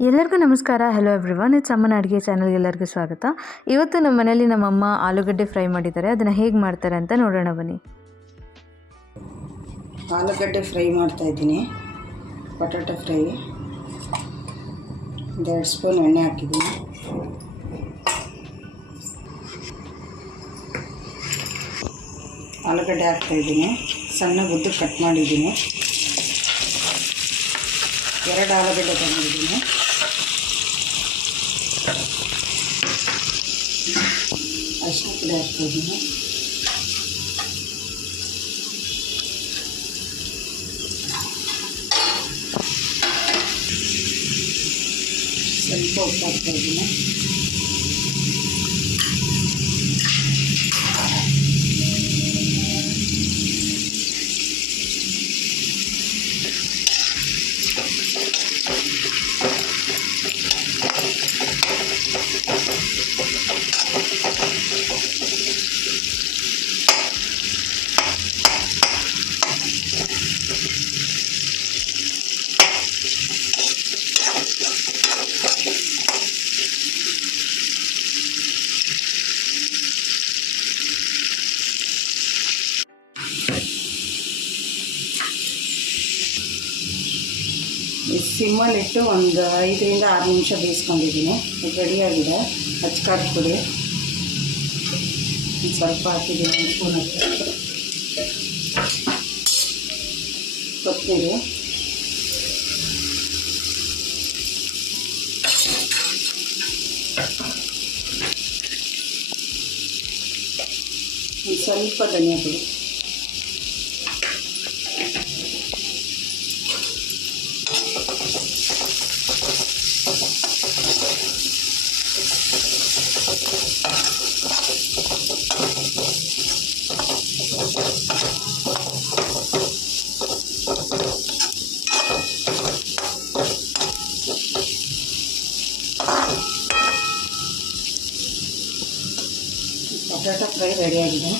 ಎಲ್ಲರಿಗೂ ನಮಸ್ಕಾರ. Hello everyone, it's ಅಮ್ಮನ ಅಡುಗೆ ಚಾನಲ್ಗೆ ಎಲ್ಲರಿಗೂ ಸ್ವಾಗತ. ಇವತ್ತು ನಮ್ಮ ಮನೇಲಿ ನಮ್ಮಮ್ಮ ಆಲೂಗಡ್ಡೆ ಫ್ರೈ ಮಾಡಿದ್ದಾರೆ. ಅದನ್ನು ಹೇಗೆ ಮಾಡ್ತಾರೆ ಅಂತ ನೋಡೋಣ ಬನ್ನಿ. ಆಲೂಗಡ್ಡೆ ಫ್ರೈ ಮಾಡ್ತಾಯಿದ್ದೀನಿ, ಪೊಟ್ಯಾಟೊ ಫ್ರೈ. 1 ಸ್ಪೂನ್ ಎಣ್ಣೆ ಹಾಕಿದ್ದೀನಿ. ಆಲೂಗಡ್ಡೆ ಹಾಕ್ತಾಯಿದ್ದೀನಿ. ಸಣ್ಣ ಉದ್ದ ಕಟ್ ಮಾಡಿದ್ದೀನಿ. 2 ಆಲೂಗಡ್ಡೆ ತಗೊಂಡಿದ್ದೀನಿ. ಅರಿಶಿನ ಪುಡಿ ಹಾಕ್ತಾಯಿದ್ದೀನಿ. ಸ್ವಲ್ಪ ಉಪ್ಪು ಹಾಕ್ತಾಯಿದ್ದೀನಿ. ಸಿಮ್ಮಲ್ಲಿಟ್ಟು ಒಂದು 5 ರಿಂದ 6 ನಿಮಿಷ ಬೇಯಿಸ್ಕೊಂಡಿದ್ದೀನಿ. ರೆಡಿಯಾಗಿದೆ. ಅಚ್ಕಾರದ ಪುಡಿ ಸ್ವಲ್ಪ ಹಾಕಿದ್ದೀನಿ, 1 ಸ್ಪೂನ್ ಹಾಕಿ. ಕೊತ್ತಂಬರಿ, ಒಂದು ಸ್ವಲ್ಪ ಧನಿಯಾ ಪುಡಿ, ಪೊಟ್ಯಾಟೊ ಫ್ರೈ ರೆಡಿಯಾಗಿದೆ.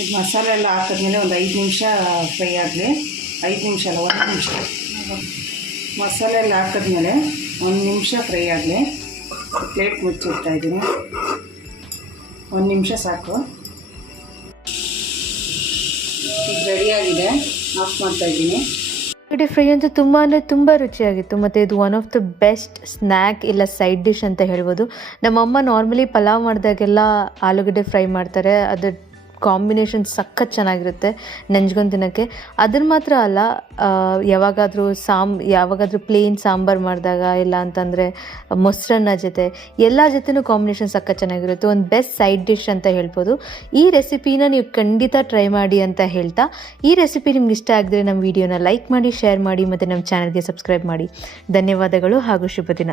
ಇದು ಮಸಾಲೆ ಎಲ್ಲ ಹಾಕಿದ್ಮೇಲೆ ಒಂದು 5 ನಿಮಿಷ ಫ್ರೈ ಆಗಲಿ. 5 ನಿಮಿಷ ಅಲ್ಲ, 1 ನಿಮಿಷ. ಮಸಾಲೆ ಎಲ್ಲ ಹಾಕಿದ್ಮೇಲೆ 1 ನಿಮಿಷ ಫ್ರೈ ಆಗಲಿ. ಪ್ಲೇಟ್ ಮುಚ್ಚಿಡ್ತಾಯಿದ್ದೀನಿ. 1 ನಿಮಿಷ ಸಾಕು. ಈಗ ರೆಡಿಯಾಗಿದೆ. ಆಫ್ ಮಾಡ್ತಾಯಿದ್ದೀನಿ. ಆಲೂಗಡ್ಡೆ ಫ್ರೈ ಅಂತೂ ತುಂಬ ರುಚಿಯಾಗಿತ್ತು. ಮತ್ತು ಇದು one of the best snack ಇಲ್ಲ ಸೈಡ್ ಡಿಶ್ ಅಂತ ಹೇಳ್ಬೋದು. ನಮ್ಮಮ್ಮ ನಾರ್ಮಲಿ ಪಲಾವ್ ಮಾಡಿದಾಗೆಲ್ಲ ಆಲೂಗಡ್ಡೆ ಫ್ರೈ ಮಾಡ್ತಾರೆ. ಅದು ಕಾಂಬಿನೇಷನ್ ಸಖತ್ ಚೆನ್ನಾಗಿರುತ್ತೆ ನೆಂಜ್ಕೊಂಡು ತಿನ್ನೋಕ್ಕೆ. ಅದನ್ನು ಮಾತ್ರ ಅಲ್ಲ, ಯಾವಾಗಾದರೂ ಪ್ಲೇನ್ ಸಾಂಬಾರು ಮಾಡಿದಾಗ, ಇಲ್ಲ ಅಂತಂದರೆ ಮೊಸರನ್ನ ಜೊತೆ, ಎಲ್ಲ ಜೊತೆನೂ ಕಾಂಬಿನೇಷನ್ ಸಖತ್ ಚೆನ್ನಾಗಿರುತ್ತೆ. ಒಂದು ಬೆಸ್ಟ್ ಸೈಡ್ ಡಿಶ್ ಅಂತ ಹೇಳ್ಬೋದು. ಈ ರೆಸಿಪಿನ ನೀವು ಖಂಡಿತ ಟ್ರೈ ಮಾಡಿ ಅಂತ ಹೇಳ್ತಾ, ಈ ರೆಸಿಪಿ ನಿಮ್ಗೆ ಇಷ್ಟ ಆಗಿದ್ರೆ ನಮ್ಮ ವಿಡಿಯೋನ ಲೈಕ್ ಮಾಡಿ, ಶೇರ್ ಮಾಡಿ ಮತ್ತು ನಮ್ಮ ಚಾನಲ್ಗೆ ಸಬ್ಸ್ಕ್ರೈಬ್ ಮಾಡಿ. ಧನ್ಯವಾದಗಳು ಹಾಗೂ ಶುಭ ದಿನ.